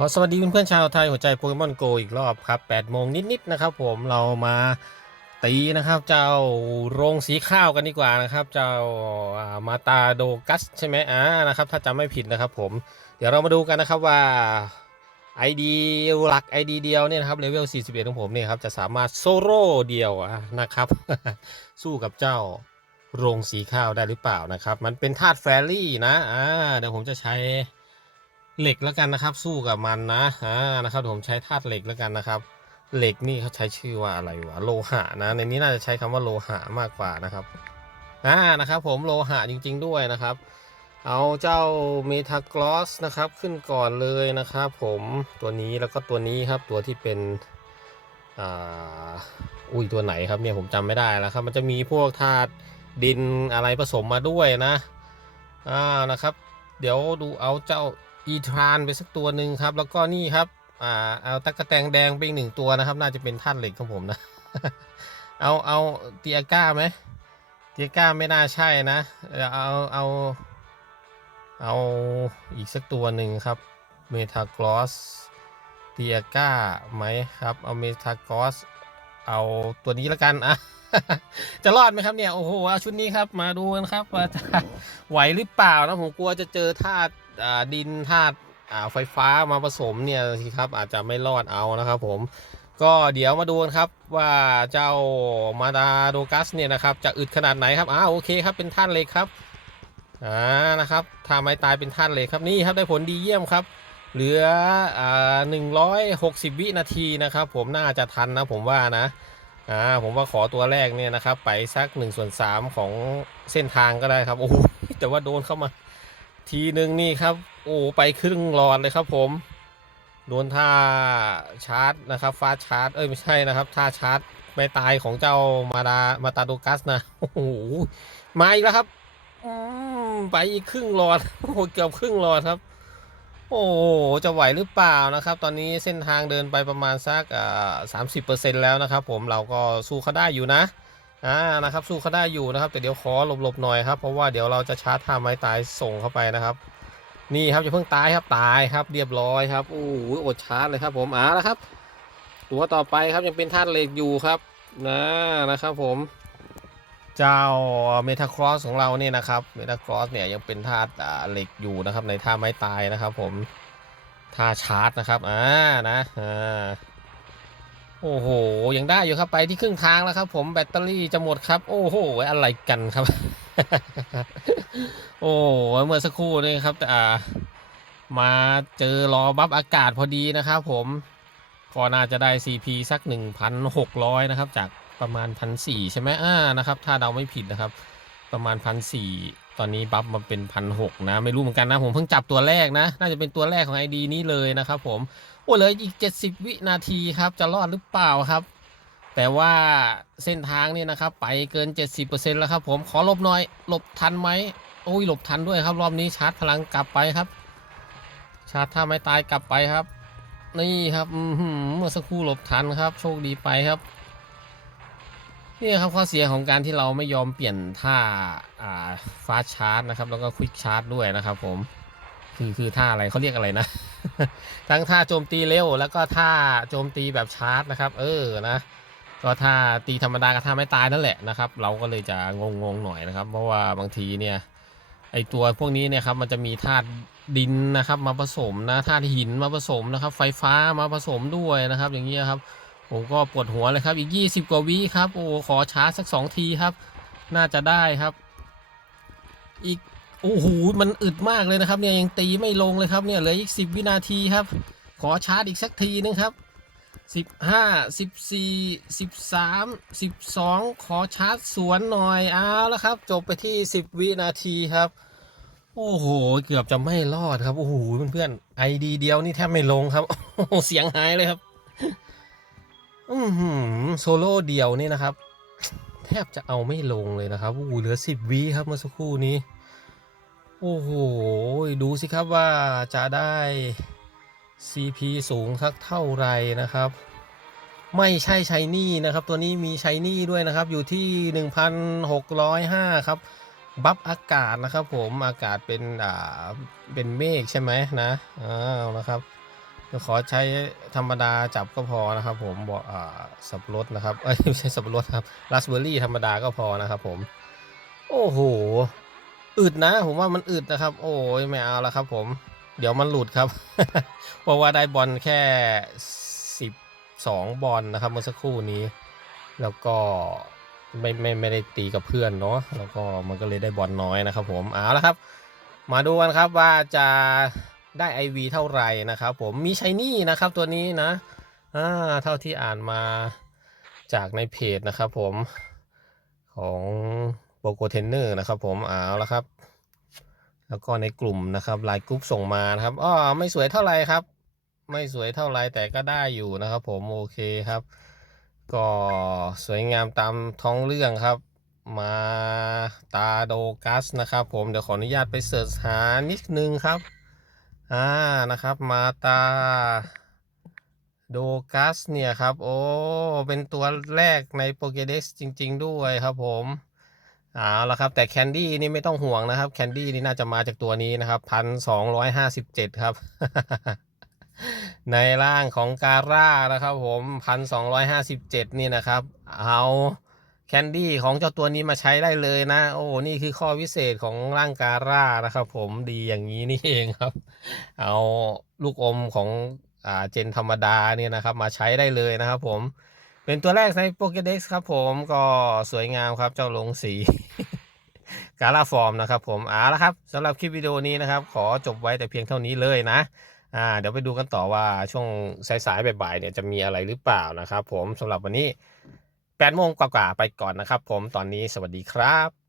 ขอสวัสดีเพื่อนๆชาวไทยหัวใจโปเกมอนโกอีกรอบครับ8โมงนิดๆนะครับผมเรามาตีนะครับเจ้าโรงสีข้าวกันดีกว่านะครับ เจ้ามาตาโดกัสใช่ไหมอ่านะครับถ้าจำไม่ผิดนะครับผมเดี๋ยวเรามาดูกันนะครับว่า ID หลัก ID เดียวเนี่ยนะครับเลเวล 41 ของผมเนี่ยครับจะสามารถโซโล่เดียวนะครับ สู้กับเจ้าโรงสีข้าวได้หรือเปล่านะครับ มันเป็นธาตุแฟรี่นะอ่าเดี๋ยวผมจะใช้ เหล็กแล้วกันนะครับ สู้กับมันนะอ่านะครับผมใช้ธาตุเหล็กแล้วกันนะครับ เหล็กนี่เขาใช้ชื่อว่าอะไรวะโลหะนะ ในนี้น่าจะใช้คำว่าโลหะมากกว่านะครับอ่านะครับผมโลหะจริง ๆ ด้วยนะครับ เอาเจ้าเมทากลอสนะครับขึ้นก่อนเลยนะครับผมตัวนี้แล้วก็ตัวนี้ครับตัวที่เป็นอ่าอุ้ยตัวไหนครับเนี่ยผมจำไม่ได้แล้วครับ มันจะมีพวกธาตุดินอะไรผสมมาด้วยนะอ่านะครับ เดี๋ยวดูเอาเจ้า อีทรานไปสักตัวหนึ่งครับ แล้วก็นี่ครับอ่าเอาตะกะแตงแดงไปอีกหนึ่งตัวนะครับ น่าจะเป็นธาตุเหล็กของผมนะ เอาเอาเตียก้าไหมเตียก้าไม่น่าใช่นะเอาเอาเอาอีกสักตัวหนึ่งครับเมทากลอสเตียก้าไหมครับ เอาเมทากลอสเอาตัวนี้แล้วกันอะจะรอดไหมครับเนี่ย โอ้โห เอาชุดนี้ครับ มาดูกันครับว่าจะไหวหรือเปล่านะผมกลัวจะเจอธาตุอ่า ดินธาตุไฟฟ้ามาผสมเนี่ยสิครับอาจจะไม่รอดเอานะครับผมก็เดี๋ยวมาดูกันครับว่าเจ้ามาดาโดกัสเนี่ยนะครับจะอึดขนาดไหนครับอ้าโอเคครับเป็นท่านเหล็กครับอ่านะครับถ้าไมตายเป็นท่านเลยครับนี่ครับได้ผลดีเยี่ยมครับ เหลืออ่าหนึ่งร้อยหกสิบวินาทีนะครับ ผมน่าจะทันนะผมว่านะอ่าผมว่าขอตัวแรกเนี่ยนะครับ ไปสัก1นส่วนสามของเส้นทางก็ได้ครับโอ้โหแต่ว่าโดนเข้ามา ทีหนึ่งนี่ครับ โอ้ไปครึ่งหลอดเลยครับผมโดนท่าชาร์จนะครับฟาชาร์จ เอ้ยไม่ใช่นะครับท่าชาร์จไม่ตายของเจ้ามาดามาตาโดกัสนะโอ้โหมาอีกแล้วครับไปอีกครึ่งหลอดโอ้เกือบครึ่งหลอดครับ โอ้จะไหวหรือเปล่านะครับ ตอนนี้เส้นทางเดินไปประมาณสักสามสิบเปอร์เซ็นแล้วนะครับ ผมเราก็สู้เขาได้อยู่นะ อ่านะครับสู้เขาได้อยู่นะครับ แต่เดี๋ยวขอหลบๆหน่อยครับ เพราะว่าเดี๋ยวเราจะชาร์จท่าไม้ตายส่งเข้าไปนะครับ นี่ครับจะเพิ่งตายครับตายครับ เรียบร้อยครับโอ้โหอดชาร์จเลยครับ ผมอ่าแล้วครับ ตัวต่อไปครับยังเป็นธาตุเหล็กอยู่ครับนะนะครับ ผม เจ้าเมทาครอสของเราเนี่ยนะครับเมทาครอสเนี่ยยังเป็นธาตุเหล็กอยู่นะครับ ในท่าไม้ตายนะครับ ผมท่าชาร์จนะครับอ่านะอ่า โอ้โห ยังได้อยู่ครับไปที่ครึ่งทางแล้วครับ ผมแบตเตอรี่จะหมดครับ โอ้โห อะไรกันครับ โอ้เมื่อสักครู่นี่ครับอ่ามาเจอรอบัฟอากาศพอดีนะครับผมก็น่าจะได้ CP สัก 1,600 นะครับ จากประมาณพันสี่ใช่ไหมอ่านะครับ ถ้าเดาไม่ผิดนะครับ ประมาณพันสี่ ตอนนี้บัฟมาเป็นพันหกนะ ไม่รู้เหมือนกันนะ ผมเพิ่งจับตัวแรกนะ น่าจะเป็นตัวแรกของ ID นี้เลยนะครับผม โอ้เลยอีก 70 วินาทีครับ จะรอดหรือเปล่าครับ แต่ว่าเส้นทางนี่นะครับ ไปเกิน 70%แล้วครับผมขอหลบหน่อย หลบทันไหมโอ้ยหลบทันด้วยครับ รอบนี้ชาร์จพลังกลับไปครับ ชาร์จถ้าไม่ตายกลับไปครับ นี่ครับเมื่อสักครู่หลบทันครับ โชคดีไปครับ นี่ครับข้อเสียของการที่เราไม่ยอมเปลี่ยนท่าอ่าฟาชาร์จนะครับ แล้วก็ควิกชาร์จด้วยนะครับผมคือคือท่าอะไรเขาเรียกอะไรนะ ทั้งท่าโจมตีเร็ว แล้วก็ท่าโจมตีแบบชาร์จนะครับ เออนะก็ท่าตีธรรมดากับท่าไม่ตายนั่นแหละนะครับ เราก็เลยจะงงๆหน่อยนะครับ เพราะว่าบางทีเนี่ยไอตัวพวกนี้เนี่ยครับมันจะมีธาตุดินนะครับ มาผสมนะธาตุหินมาผสมนะครับ ไฟฟ้ามาผสมด้วยนะครับ อย่างเงี้ยครับ ผมก็ปวดหัวเลยครับ อีก 20 กว่าวิครับ โอ้ขอชาร์จสัก 2 ทีครับ น่าจะได้ครับ อีก โอ้โห มันอึดมากเลยนะครับเนี่ยยังตีไม่ลงเลยครับเนี่ยเหลืออีก 10 วินาทีครับ ขอชาร์จอีกสักทีนึงครับ15 14 13 12ขอชาร์จสวนหน่อยเอาแล้วครับ จบไปที่10วินาทีครับ โอ้โห เกือบจะไม่รอดครับ โอ้โหเพื่อนๆไอดีเดียวนี่แทบไม่ลงครับ โอ้เสียงหายเลยครับ อือหือโซโล่เดียวนี่นะครับ แทบจะเอาไม่ลงเลยนะครับโอ้โหเหลือสิบวิครับเมื่อสักครู่นี้ โอ้โห ดูสิครับว่าจะได้ CP สูงสักเท่าไหร่นะครับ ไม่ใช่ใช้นี่นะครับ ตัวนี้มีใช้นี่ด้วยนะครับ อยู่ที่ 1,605 ครับ บัฟอากาศนะครับผม อากาศเป็น อ่า เป็นเมฆใช่ไหมนะ อ้าวนะครับ เดี๋ยวขอใช้ธรรมดาจับก็พอนะครับ ผมบอกอ่าสับปะรดนะครับเอ้ยไม่ใช่สับปะรดครับราสเบอร์รี่ธรรมดาก็พอนะครับ ผม โอ้โหอึดนะ ผมว่ามันอึดนะครับ โอ้ยไม่เอาแล้วครับ ผม เดี๋ยวมันหลุดครับ เพราะว่าได้บอลแค่สิบสองบอลนะครับเมื่อสักครู่นี้ แล้วก็ไม่ไม่ไม่ได้ตีกับเพื่อนเนาะแล้วก็มันก็เลยได้บอลน้อยนะครับ ผมเอาละครับ มาดูกันครับว่าจะ ได้ IV เท่าไหร่นะครับ ผมมีใช้นี่นะครับตัวนี้นะอ่าเท่าที่อ่านมาจากในเพจนะครับผมของโปโกเทนเนอร์นะครับ ผมเอาละครับ แล้วก็ในกลุ่มนะครับไลน์กรุ๊ปส่งมานะครับอ๋อไม่สวยเท่าไหร่ครับ ไม่สวยเท่าไหร่แต่ก็ได้อยู่นะครับ ผมโอเคครับ ก็สวยงามตามท้องเรื่องครับ มาตาโดกัสนะครับ ผมเดี๋ยวขออนุญาตไปเสิร์ชหานิดนึงครับ อ่านะครับ มาตา โดกัสเนี่ยครับ โอ้ เป็นตัวแรกในโปเกเด็กจริง ๆ ด้วยครับผมเอาละครับ แต่แคนดี้นี่ไม่ต้องห่วงนะครับ แคนดี้นี่น่าจะมาจากตัวนี้นะครับพันสองร้อยห้าสิบเจ็ดครับ ในร่างของการ่านะครับผมพันสองร้อยห้าสิบเจ็ดนี่นะครับ เอา แคนดี้ของเจ้าตัวนี้มาใช้ได้เลยนะ โอ้นี่คือข้อวิเศษของร่างการ่านะครับ ผมดีอย่างนี้นี่เองครับ เอาลูกอมของอ่าเจนธรรมดาเนี่ยนะครับ มาใช้ได้เลยนะครับ ผม เป็นตัวแรกในโปเกเด็กครับ ผมก็สวยงามครับเจ้าลงสีการ่าฟอร์มนะครับ ผมเอาละครับสำหรับคลิปวิดีโอนี้นะครับ ขอจบไว้แต่เพียงเท่านี้เลยนะอ่าเดี๋ยวไปดูกันต่อว่าช่วงสายๆบ่ายๆเนี่ยจะมีอะไรหรือเปล่านะครับ ผมสำหรับวันนี้ 8โมงกว่าๆไปก่อนนะครับ ผมตอนนี้สวัสดีครับ